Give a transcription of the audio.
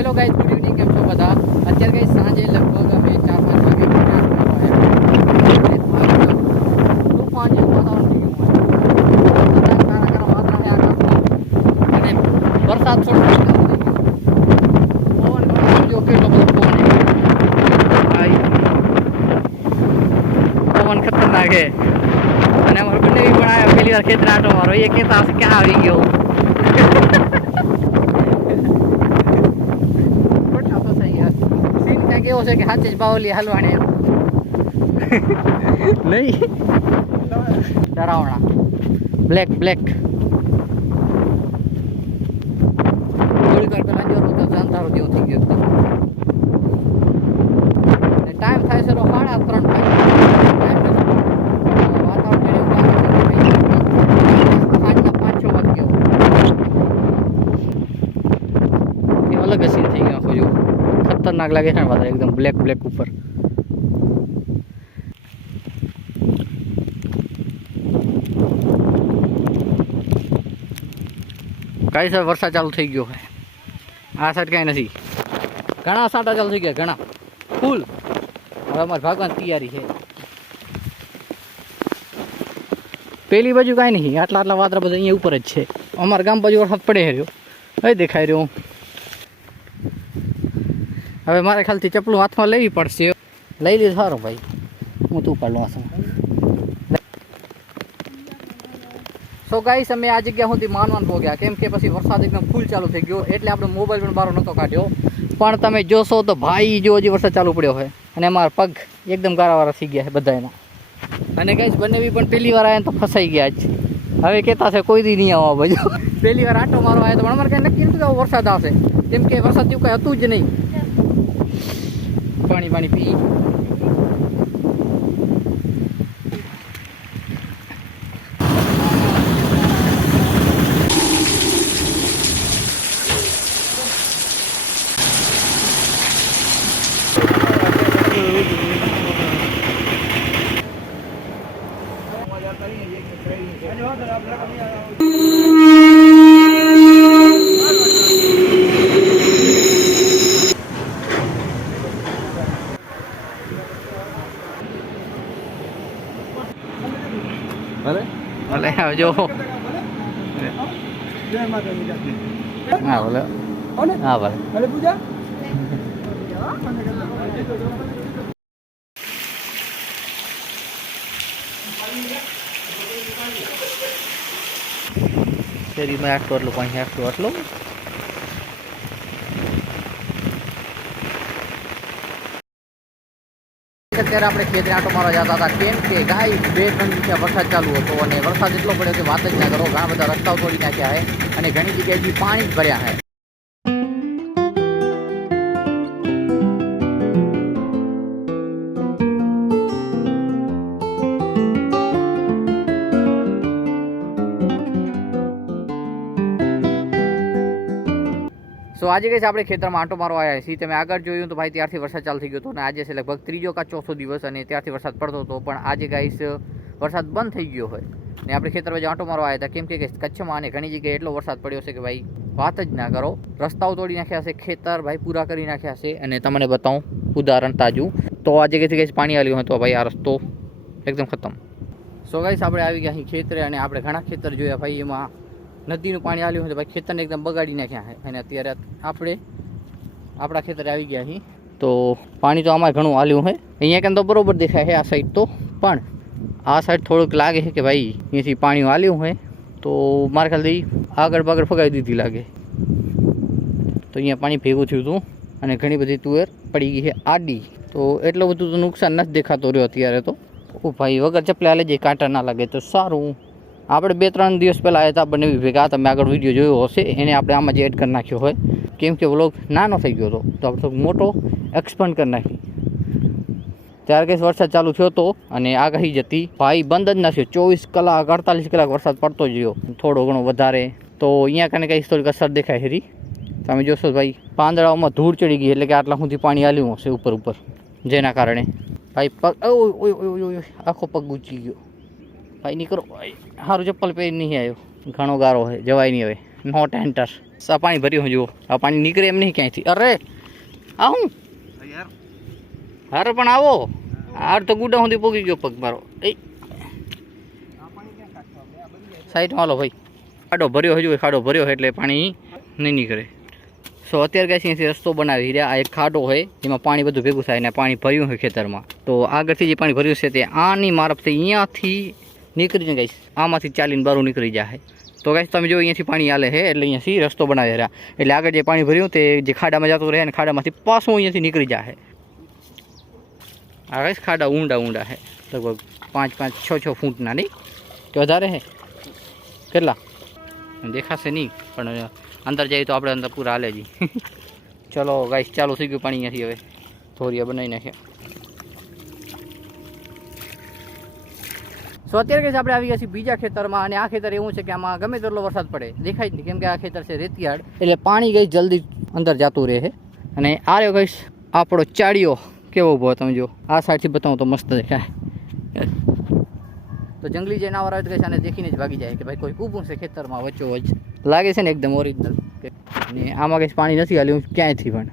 Hello guys, good evening. કેમ છો બધા? અત્યારે ગાઈઝ સાંજે લગભગ અમે 4-5 વાગે તોફાન જેવું વાતાવરણ થઈ ગયું હોય. કારા વાદળા છે આકાશમાં અને વરસાદ થોડો પવન જો કેટલો બધો પવન ખતરનાક છે. અને અમારે બંને બી પણ આવ્યા પહેલી વાર ખેતર આટો મારો. એ કહેતા હશે ક્યાં આવી ગયો. કેવો છે કે હાથે જ બાવલી હાલવાને નહીં ડરાવણા બ્લેક થોડીક વાર પહેલા જોયું તો અંધારું જેવું થઈ ગયું. ટાઈમ થાય છે તો 3:30 વાતાવરણ અલગ સીન થઈ ગયો. આખો જો ખતરનાક લાગે છે ને વાદળ એકદમ બ્લેક ઉપર. કઈ સાહેબ વરસાદ ચાલુ થઈ ગયો છે. આ સાઈડ કાંઈ નથી. ઘણા સાંટા ચાલુ થઈ ગયા, ઘણા ફૂલ. હવે અમારે ભાગવાની તૈયારી છે. પેલી બાજુ કાંઈ નહીં, આટલા વાદળા બધા અહીંયા ઉપર જ છે. અમારા ગામ બાજુ વરસાદ પડે રહ્યો, હવે દેખાઈ રહ્યો. હવે મારે ખાલથી ચપલું હાથમાં લેવી પડશે. લઈ લીધું સારું ભાઈ, હું તું પાડું હાથમાં. સો ગાઈસ, અમે આ જગ્યા સુધી માનવાન પો ગયા, કેમ કે પછી વરસાદ એકદમ ફૂલ ચાલુ થઈ ગયો એટલે આપણે મોબાઈલ પણ બહાર નહોતો કાઢ્યો. પણ તમે જોશો તો ભાઈ જો હજી વરસાદ ચાલુ પડ્યો હોય અને અમારા પગ એકદમ ગારાવાળા થઈ ગયા છે બધા એના. અને ગાઈસ બંને બી પણ પહેલી વાર આવ્યા તો ફસાઈ ગયા જ. હવે કહેતા છે કોઈ દી નહીં આવવા બાજુ. પહેલી વાર આટો મારવા આવ્યા તો પણ અમારે કાંઈ નક્કી નહોતું કે વરસાદ આવશે, કેમ કે વરસાદ જેવું કાંઈ હતું જ નહીં. પાણી પી. ભલે આવજો. હા ભલે. હા ભલે પૂજા. શેરીમાં આટલું પાણી આટલું. અત્યારે આપણે ખેતરે આંટો મારવા જતા હતા, કેમ કે ગાય 2-3 દિવસ વરસાદ ચાલુ હતો અને વરસાદ એટલો પડ્યો કે વાત જ ના કરો. ઘણા બધા રસ્તાઓ તોડી નાખ્યા છે અને ઘણી જગ્યાએ પાણી જ ભર્યા છે. સો આજે કઈ આપણે ખેતરમાં આંટો મારવા આવ્યા છીએ. તમે આગળ જોયું તો ભાઈ ત્યારથી વરસાદ ચાલુ થઈ ગયો હતો અને આજે છે લગભગ 3જો કે 4થો દિવસ અને ત્યારથી વરસાદ પડતો હતો. પણ આજે ગાઈસ વરસાદ બંધ થઈ ગયો હોય ને આપણે ખેતરમાં આંટો મારવા આવ્યા હતા, કેમ કે કચ્છમાં અને ઘણી જગ્યાએ એટલો વરસાદ પડ્યો છે કે ભાઈ વાત જ ના કરો. રસ્તાઓ તોડી નાખ્યા છે, ખેતર ભાઈ પૂરા કરી નાખ્યા છે. અને તમને બતાવું ઉદાહરણ તાજું તો આજે કઈ પાણી આવ્યું હોય તો ભાઈ આ રસ્તો એકદમ ખતમ. સો ગાઈસ આપણે આવી ગયા અહીં ખેતરે અને આપણે ઘણા ખેતર જોયા ભાઈ, એમાં નદીનું પાણી આવ્યું હોય તો ભાઈ ખેતરને એકદમ બગાડી નાખ્યા છે. અને અત્યારે આપણે આપણા ખેતરે આવી ગયા અહીં તો પાણી તો આમાં ઘણું આવ્યું હોય. અહીંયા કેમ તો બરોબર દેખાય છે આ સાઈડ તો, પણ આ સાઈડ થોડુંક લાગે છે કે ભાઈ અહીંયાથી પાણી આવ્યું હોય તો મારા ખ્યાલથી આગળ ફગાવી દીધી લાગે. તો અહીંયા પાણી ભેગું થયું હતું અને ઘણી બધી તુવેર પડી ગઈ છે આડી. તો એટલું બધું તો નુકસાન નથી દેખાતો રહ્યો અત્યારે તો. ઓ ભાઈ વગર ચપલે હાલે જાય, કાંટા ના લાગે તો સારું. આપણે 2-3 દિવસ પહેલાં આવ્યા હતા બંને ભેગા. તમે આગળ વિડીયો જોયો હશે, એને આપણે આમાં જ એડ કરી નાખ્યો હોય, કેમ કે વ્લોગ નાનો થઈ ગયો હતો તો આપણે થોડુંક મોટો એક્સપેન્ડ કરી નાખી. ત્યારે કંઈ વરસાદ ચાલુ થયો હતો અને આગાહી જતી ભાઈ બંધ જ ના થયો. 24 કલાક 48 કલાક વરસાદ પડતો જ રહ્યો, થોડો ઘણો વધારે. તો અહીંયા કને કંઈ થોડીક અસર દેખાય ખરી. તમે જોશો ભાઈ પાંદડાઓમાં ધૂળ ચડી ગઈ, એટલે કે આટલા સુધી પાણી હાલ્યું હશે ઉપર, જેના કારણે ભાઈ પગ આખો પગ ઊંચી ગયો. ભાઈ નીકળો ભાઈ, સારું ચપ્પલ પહેરી નહીં આવ્યો, ઘણો ગારો હોય, જવાય નહીં હવે, નોટ એન્ટર. આ પાણી ભર્યું જુઓ, આ પાણી નીકળે એમ નહીં ક્યાંયથી. અરે આવું હારે પણ આવો, હાર તો ગુડા સુધી પોગી ગયો પગ મારો. એ સાઈડમાં હાલો ભાઈ, ખાડો ભર્યો હજુ, ખાડો ભર્યો એટલે પાણી નહીં નીકળે. સો અત્યારે કાંઈ અહીંયાથી રસ્તો બનાવી રહ્યા. આ એક ખાડો હોય જેમાં પાણી બધું ભેગું થાય ને પાણી ભર્યું હોય ખેતરમાં. તો આગળથી જે પાણી ભર્યું છે તે આની મારફથી અહીંયાથી નીકળીને ગઈશ, આમાંથી ચાલીને બારું નીકળી જાય. તો ગાઈસ તમે જો અહીંયાથી પાણી હાલે છે એટલે અહીંયાથી રસ્તો બનાવી રહ્યા. એટલે આગળ જે પાણી ભર્યું તે જે ખાડામાં જતું રહે અને ખાડામાંથી પાછું અહીંયાથી નીકળી જાય. આ ગાઈસ ખાડા ઊંડા ઊંડા છે, લગભગ 5-6 ફૂટના નહીં કે વધારે છે. કેટલા દેખાશે નહીં પણ અંદર જઈએ તો આપણે અંદર પૂરા હાલે જી. ચલો ગાઈસ ચાલુ થઈ ગયું પાણી અહીંયાથી. હવે ધોરિયા બનાવી નાખ્યા. સો અત્યારે કઈ આપણે આવી ગયા છીએ બીજા ખેતરમાં. અને આ ખેતર એવું છે કે આમાં ગમે તેટલો વરસાદ પડે દેખાય જ નહીં, કેમ કે આ ખેતર છે રેતિયાળ, એટલે પાણી ગઈ જલ્દી અંદર જતું રહે છે. અને આ રહ્યો કહીશ આપણો ચાળીઓ કેવો ઊભો તમે જો, આ સાઈડથી બતાવું તો મસ્ત દેખાય. તો જંગલી જે નાવર આવે તો કહીશ આને દેખીને જ ભાગી જાય કે ભાઈ કોઈ ઊભું છે ખેતરમાં વચ્ચો વચ્ચ. લાગે છે ને એકદમ ઓરિજિનલ. અને આમાં કંઈ પાણી નથી હાલ્યું ક્યાંયથી પણ.